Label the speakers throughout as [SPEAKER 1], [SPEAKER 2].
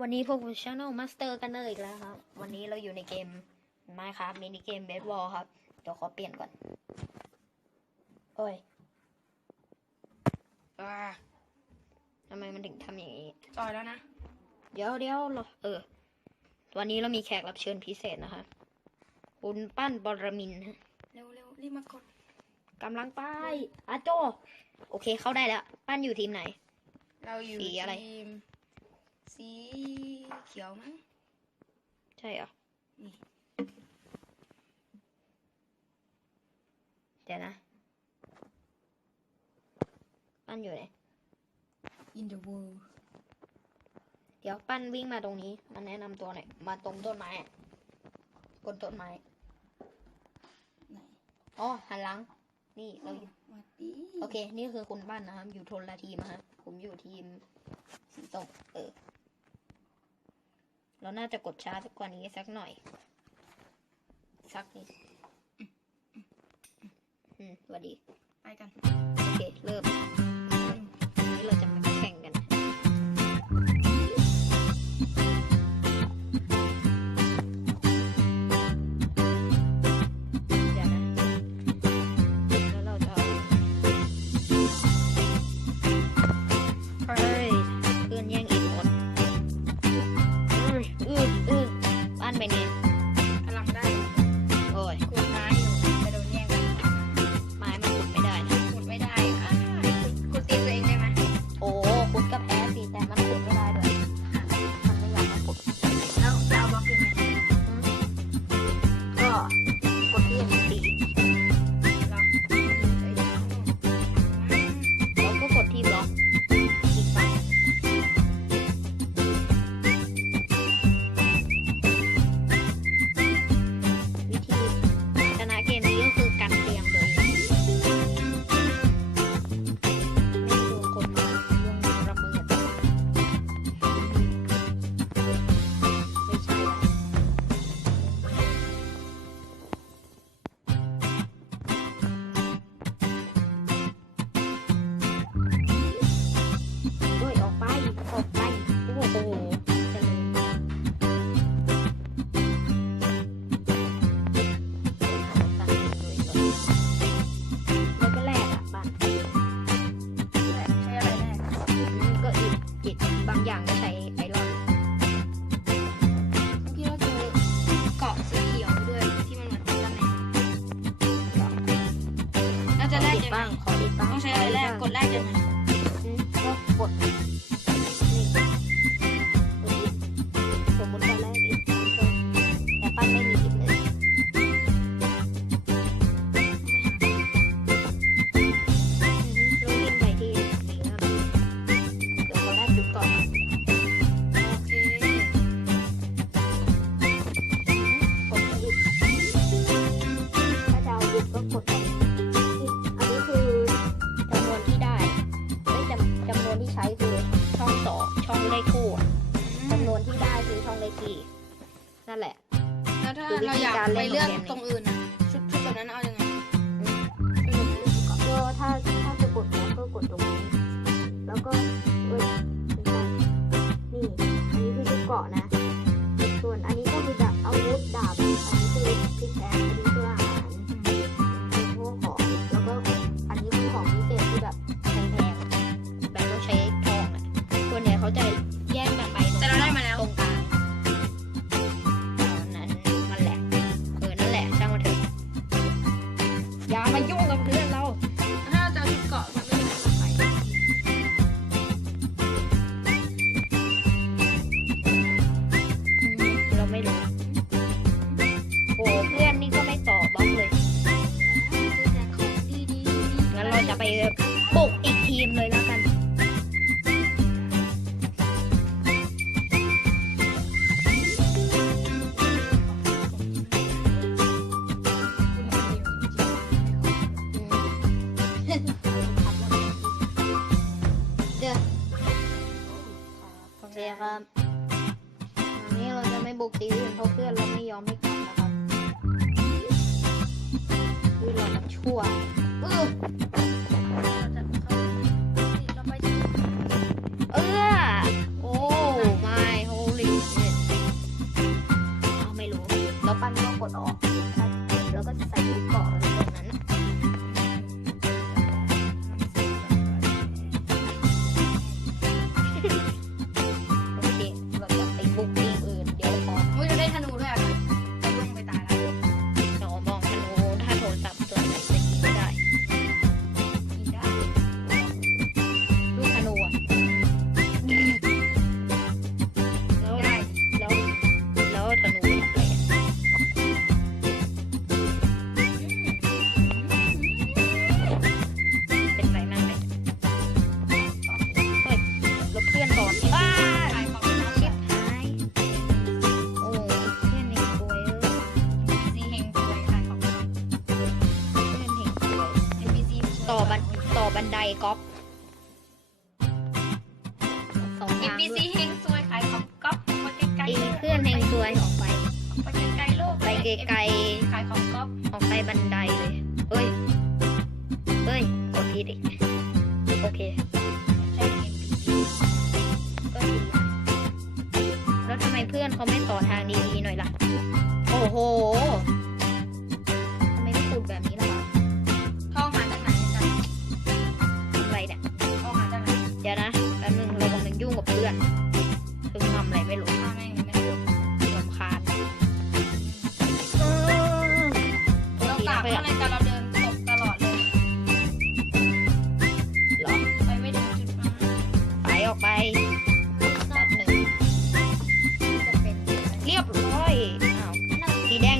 [SPEAKER 1] วันนี้พวกผมช n แนลมาสเตอร์กันเลยอีกแล้วครับ วันนี้เราอยู่ในเกมไมครับมินิเกมเบสบอลครับ เดี๋ยวขอเปลี่ยนก่อน โอ้ยอ่าทำไมมันถึงทำอย่างนี้
[SPEAKER 2] ต่อยแล้วนะ
[SPEAKER 1] เดี๋ยวเดี๋ยวเราเออ วันนี้เรามีแขกรับเชิญพิเศษนะคะ คุณปั้นบรมินทร์ฮะ
[SPEAKER 2] เร็วเร็วรีบมากด
[SPEAKER 1] กำลังไปอาโจ โอเคเข้าได้แล้ว ปั้นอยู่ทีมไหน
[SPEAKER 2] เราอยู่
[SPEAKER 1] สีอะไร
[SPEAKER 2] ทีม สีเขียวมั้ง
[SPEAKER 1] ใช่เหรอ
[SPEAKER 2] นี่
[SPEAKER 1] เดี๋ยวนะ ปั้นอยู่ไหน
[SPEAKER 2] อินเดอะเวิลด์
[SPEAKER 1] เดี๋ยวปั้นวิ่งมาตรงนี้ มันแนะนำตัวหน่อยมาตรงต้นไม้อะบนต้นไม้
[SPEAKER 2] ไหน
[SPEAKER 1] อ๋อหันหลัง นี่เราอยู่
[SPEAKER 2] สวัสดี
[SPEAKER 1] โอเค นี่คือคุณปั้นนะครับ อยู่ทนละทีมนะฮะ ผมอยู่ทีมสีส้มเออ เราน่าจะกดช้ากว่านี้สักหน่อย สักนิดอืมสวัสดี
[SPEAKER 2] ไปกัน
[SPEAKER 1] โอเค เริ่มวันนี้เราจะมา เล
[SPEAKER 2] ข
[SPEAKER 1] ที่ นั่นแห
[SPEAKER 2] ละ แล้
[SPEAKER 1] วถ้าคือวิเราธี
[SPEAKER 2] อยาก
[SPEAKER 1] การเล่
[SPEAKER 2] ไป
[SPEAKER 1] น
[SPEAKER 2] เลือก
[SPEAKER 1] ของเกมนี้
[SPEAKER 2] ตรงอื่นอะชุดชุดแบบนั้นเอายังไง
[SPEAKER 1] ก็ถ้าถ้าจะกดแล้วก็กดตรงนี้ แล้วก็เอ้ยไม่ใช่นี่อันนี้คือชุดเกาะนะ กตีอื่นเพราะ
[SPEAKER 2] เพื่
[SPEAKER 1] อนเราไม่ยอมให้กลับ ก๊อฟสองอย่าง
[SPEAKER 2] NPC เฮงซวยขายของก๊อฟมาไกล
[SPEAKER 1] ไอ้
[SPEAKER 2] ๆโลก
[SPEAKER 1] เพื่อนเฮงซวยออกไป
[SPEAKER 2] ไปไกลๆโลก
[SPEAKER 1] ไปไกล
[SPEAKER 2] ขายของก๊อฟ
[SPEAKER 1] ๆออกไปบันไดเลยเอ้ยเอ้ยกดผิดอีกโอเค
[SPEAKER 2] ใช่ NPC
[SPEAKER 1] ก็ดีอะแล้วทำไมเพื่อนเขาไม่ต่อทางดีๆหน่อยล่ะ โอ้โห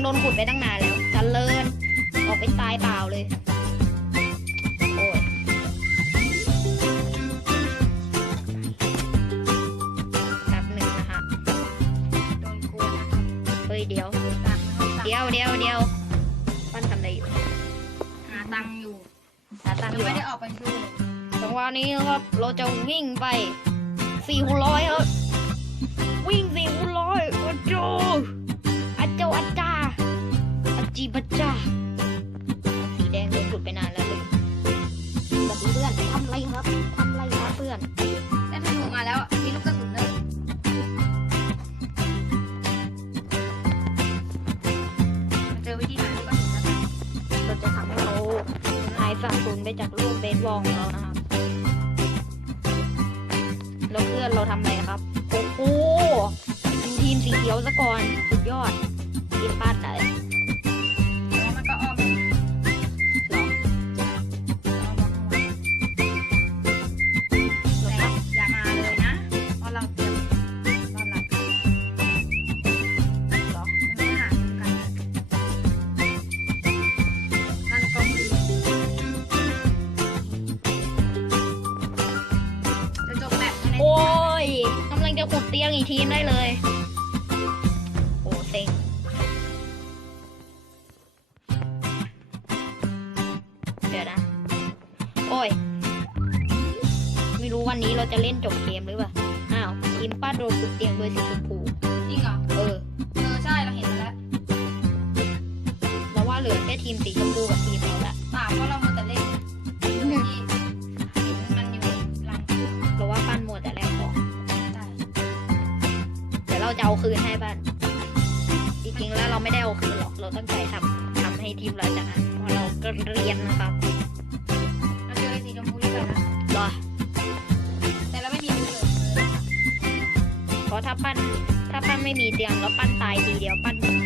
[SPEAKER 1] ด
[SPEAKER 2] ง
[SPEAKER 1] โดนขุดไปตั้งนานแล้วจันเลินออกไปตายเปล่าเลย โอ้ยแป๊บหนึ่งนะฮะ
[SPEAKER 2] โดนกวนนะครับ
[SPEAKER 1] เฮ้ยเดี๋ยว
[SPEAKER 2] ตังค์ไม่ตังค์
[SPEAKER 1] เดี๋ยวเดี๋ยวเดี๋ยวปั้นทำอะไรอยู่
[SPEAKER 2] หาตังค์อยู่
[SPEAKER 1] หาตังค์อ
[SPEAKER 2] ยัง
[SPEAKER 1] ยู่
[SPEAKER 2] ไม่
[SPEAKER 1] เหร
[SPEAKER 2] ได้
[SPEAKER 1] อ
[SPEAKER 2] ออกไปสู้เลย
[SPEAKER 1] จังหวะนี้ครับ เราจะวิ่งไปสี่คูร้อยครับ วิ่งสี่คูร้อยโอ้โจ บัจจาสีแดงโดนขุดไปนานแล้วเลยสวัสดีเพื่อนทำอะไรครับทำอะไรครับเพื่อน
[SPEAKER 2] ได้ธนูมาแล้วอะมีลูกกระสุนเลยมาเจอวิธีหาลูกกระสุนแล้ว
[SPEAKER 1] เราจะทำให้เขาหายสับสูญไปจากลูกเบสบอลของเรานะครับแล้วเพื่อนเราทำอะไรครับโอ้โหดูทีมสีเขียวซะก่อนสุดยอดทีมพลาดอะไร
[SPEAKER 2] แล้ว ดี๋ย
[SPEAKER 1] วนะ โอ้ย ไม่รู้วันนี้เราจะเล่นจบเกมหรือเปล่า อ้าวทีมป้าโดนขุดเตียงโดยสีชมพู
[SPEAKER 2] จริงเหรอ
[SPEAKER 1] เออ
[SPEAKER 2] เออ ใช่ เราเห็นแล้ว
[SPEAKER 1] เราว่าเหลือแค่ทีมสีชมพูกับทีมเราละ
[SPEAKER 2] เปล่าเพราะเรามัวแต่เล่นโดยที่เห็นมันอยู่หลัง
[SPEAKER 1] เราว่าปั้นหมดแต่แรกของ
[SPEAKER 2] ใช่
[SPEAKER 1] เดี๋ยวเราจะเอาคืนให้บ้าน จริงๆแล้วเราไม่ได้เอาคืนหรอก เราตั้งใจทำทำให้ทีมเราชนะเพราะเรา ก็เรียนนะครับ
[SPEAKER 2] เราเจอไอ้สีชมพูดีกว่านะ
[SPEAKER 1] รอ
[SPEAKER 2] แต่เราไม่มีอาวุธเลย
[SPEAKER 1] เพราะถ้าปั้นถ้าปั้นไม่มีเตียงแล้วปั้นตายทีเดียวปั้นปั้น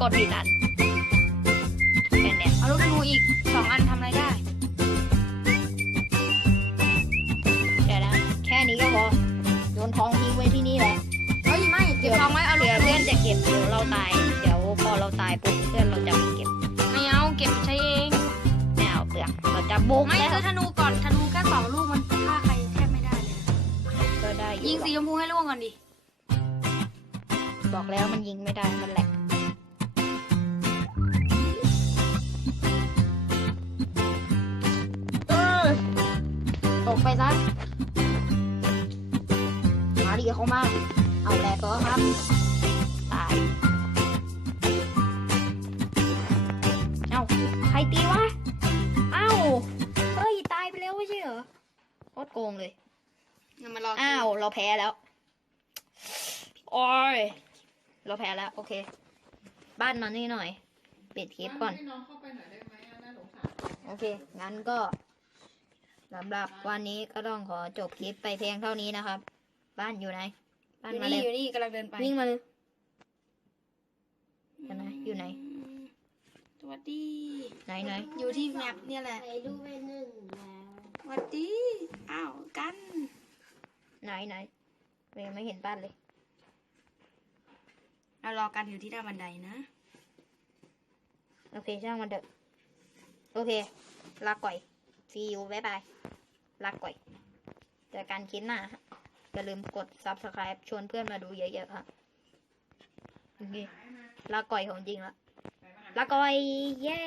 [SPEAKER 1] กดผิดอันแค่เนี้ย
[SPEAKER 2] เอาลูกธนูอีกสองอันทำอะไรได้
[SPEAKER 1] เดี๋ยวนะแค่นี้ก็พอโยนทองทิ้งไว้ที่นี่แหละ
[SPEAKER 2] เฮ้ยไม่เก็บทองไว้เอาลู
[SPEAKER 1] เผื่
[SPEAKER 2] ก
[SPEAKER 1] อ
[SPEAKER 2] ธนู
[SPEAKER 1] เพื่อนจะเก็บเดี๋ยวเราตายเดี๋ยวพอเราตายปุ๊บเพื่อนเราจะมาเก็บ
[SPEAKER 2] ไม่เอาเก็บใช้เอง
[SPEAKER 1] ไม่เอาเปลือกเราจะบุก
[SPEAKER 2] ไม่
[SPEAKER 1] แล้ว
[SPEAKER 2] ซื้อธนูก่อนธนูแค่สองลูกมันฆ่าใครแทบไม่ได้เลยนะ
[SPEAKER 1] ก็ได้อ
[SPEAKER 2] ยิงสีชมพูให้ล่วงก่อนดิ
[SPEAKER 1] บอกแล้วมันยิงไม่ได้มันแหลก ไปซะ มาดีเข้ามา เอาแหลกตัวครับ ตาย เอ้าใครตีวะ เอ้าเฮ้ย ตายไปแล้วไม่ใช่เหรอโคตรโกงเลย
[SPEAKER 2] งั้นมารอ
[SPEAKER 1] อ้าว เราแพ้แล้ว โอ้ย เราแพ้แล้ว โอเค บ้านมานี่หน่อย ปิดคลิปก่อน
[SPEAKER 3] ให้น้องเข้าไปหน่อยได้ไหมอะน่าสงสาร
[SPEAKER 1] โอเค งั้นก็ สำหรับวันนี้ก็ต้องขอจบคลิปไปเพียงเท่านี้นะครับ บ้านอยู่ไหน บ้าน
[SPEAKER 2] อยู่
[SPEAKER 1] มา
[SPEAKER 2] นี่
[SPEAKER 1] เลย
[SPEAKER 2] อยู่นี่กำลังเดินไป
[SPEAKER 1] วิ่งมาเลยอยู่ไหนอยู่ไหน
[SPEAKER 2] สวัสดี
[SPEAKER 1] ไหนไหน
[SPEAKER 2] อยู่ที่แมปเนี่ยแหละ
[SPEAKER 4] ไปดูไปหนึ่งแล้ว
[SPEAKER 2] สวัสดี อ้าวกัน
[SPEAKER 1] ไหนไหนยังไม่เห็นบ้านเลย
[SPEAKER 2] เรารอกันอยู่ที่หน้าบันไดนะ
[SPEAKER 1] โอเคช่างมันเถอะโอเค ลาก่อย ซีอูบ๊ายบายลาก่อยเจอกันคลิปหน้าฮะอย่าลืมกด subscribe ชวนเพื่อนมาดูเยอะๆครับโอเคลาก่อยของจริงละลาก่อย เย้